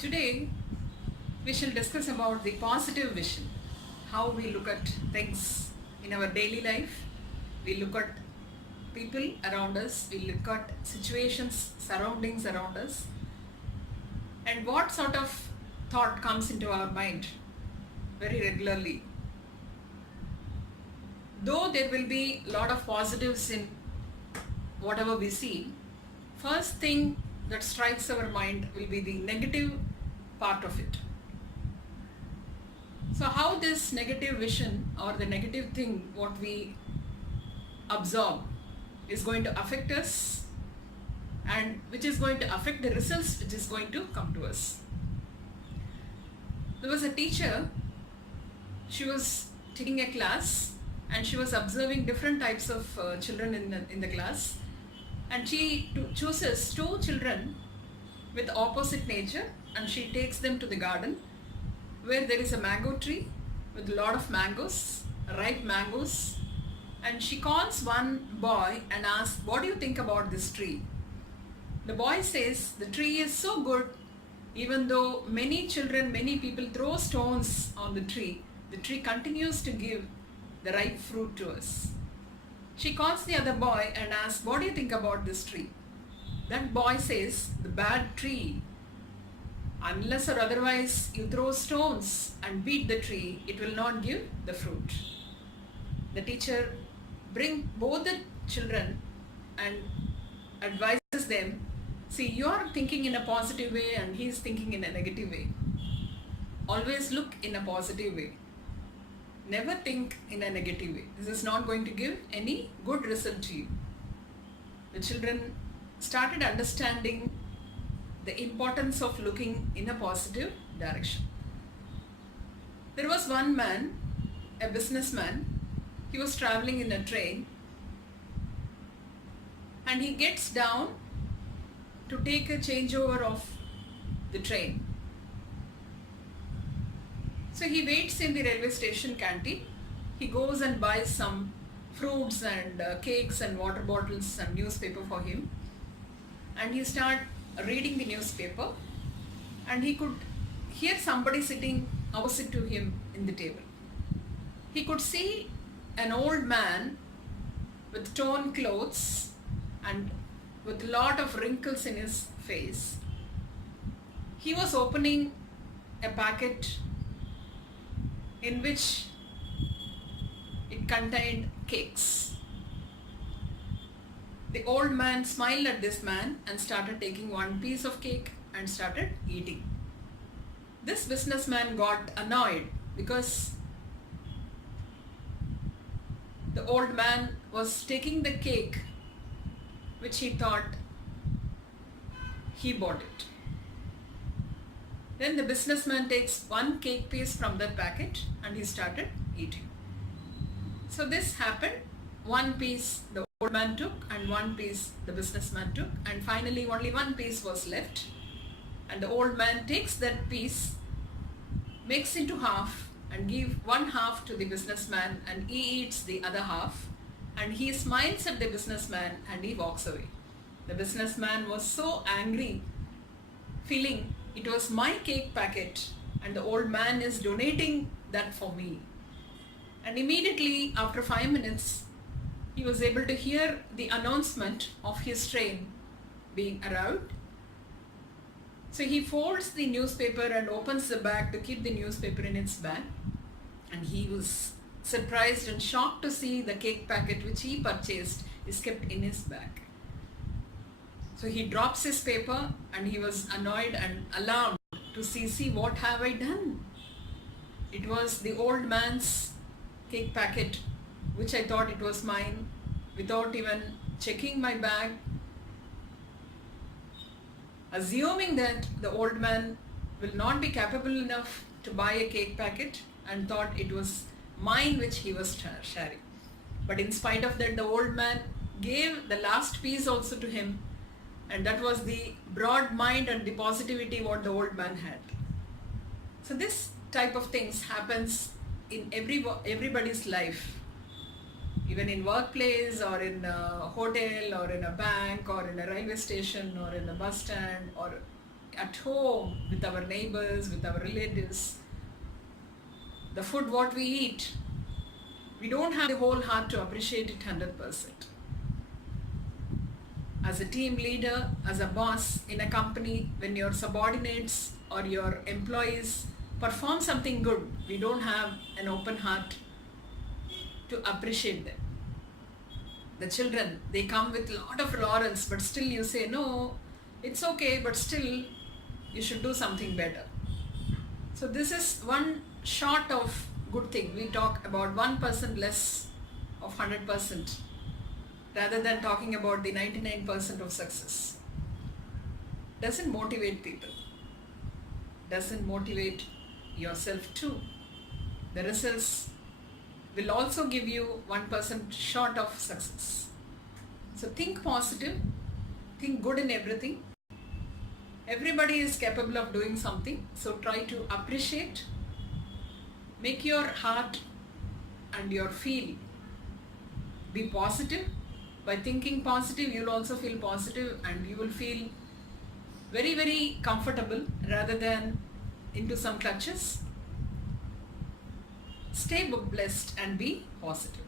Today, we shall discuss about the positive vision, how we look at things in our daily life. We look at people around us, we look at situations, surroundings around us, and what sort of thought comes into our mind very regularly. Though there will be a lot of positives in whatever we see, first thing that strikes our mind will be the negative part of it. So how this negative vision or the negative thing what we absorb is going to affect us, and which is going to affect the results which is going to come to us. There was a teacher, she was taking a class and she was observing different types of children in the class, and she chooses two children with opposite nature and she takes them to the garden where there is a mango tree with a lot of mangoes, ripe mangoes, and she calls one boy and asks, "What do you think about this tree?" The boy says, "The tree is so good, even though many children, many people throw stones on the tree continues to give the ripe fruit to us." She calls the other boy and asks, "What do you think about this tree?" That boy says, "The bad tree, unless or otherwise you throw stones and beat the tree, it will not give the fruit." The teacher brings both the children and advises them, "See, you are thinking in a positive way and he is thinking in a negative way. Always look in a positive way. Never think in a negative way. This is not going to give any good result to you." The children started understanding the importance of looking in a positive direction. There was one man, a businessman. He was traveling in a train and he gets down to take a changeover of the train. So he waits in the railway station canteen. He goes and buys some fruits and cakes and water bottles and newspaper for him. And he started reading the newspaper and he could hear somebody sitting opposite to him in the table. He could see an old man with torn clothes and with a lot of wrinkles in his face. He was opening a packet in which it contained cakes. The old man smiled at this man and started taking one piece of cake and started eating. This businessman got annoyed because the old man was taking the cake which he thought he bought it. Then the businessman takes one cake piece from that packet and he started eating. So this happened. One piece the old man took and one piece the businessman took, and finally only one piece was left. And the old man takes that piece, makes into half and give one half to the businessman and he eats the other half, and he smiles at the businessman and he walks away. The businessman was so angry, feeling it was my cake packet and the old man is donating that for me. And immediately after 5 minutes, he was able to hear the announcement of his train being arrived. So he folds the newspaper and opens the bag to keep the newspaper in its bag. And he was surprised and shocked to see the cake packet which he purchased is kept in his bag. So he drops his paper and he was annoyed and alarmed to see what have I done? It was the old man's cake packet which I thought it was mine, without even checking my bag, assuming that the old man will not be capable enough to buy a cake packet, and thought it was mine which he was sharing. But in spite of that, the old man gave the last piece also to him, and that was the broad mind and the positivity what the old man had. So this type of things happens in everybody's life, even in workplace or in a hotel or in a bank or in a railway station or in a bus stand or at home, with our neighbors, with our relatives, the food what we eat, we don't have the whole heart to appreciate it 100%. As a team leader, as a boss in a company, when your subordinates or your employees perform something good, we don't have an open heart to appreciate them. The children, they come with a lot of laurels, but still you say, no, it's okay, but still you should do something better. So this is one short of good thing. We talk about 1% less of 100% rather than talking about the 99% of success. Doesn't motivate people. Doesn't motivate yourself too. The results will also give you 1% short of success. So think positive, think good in everything. Everybody is capable of doing something, so try to appreciate. Make your heart and your feel be positive. By thinking positive, you'll also feel positive and you will feel very, very comfortable rather than into some clutches. Stay blessed and be positive.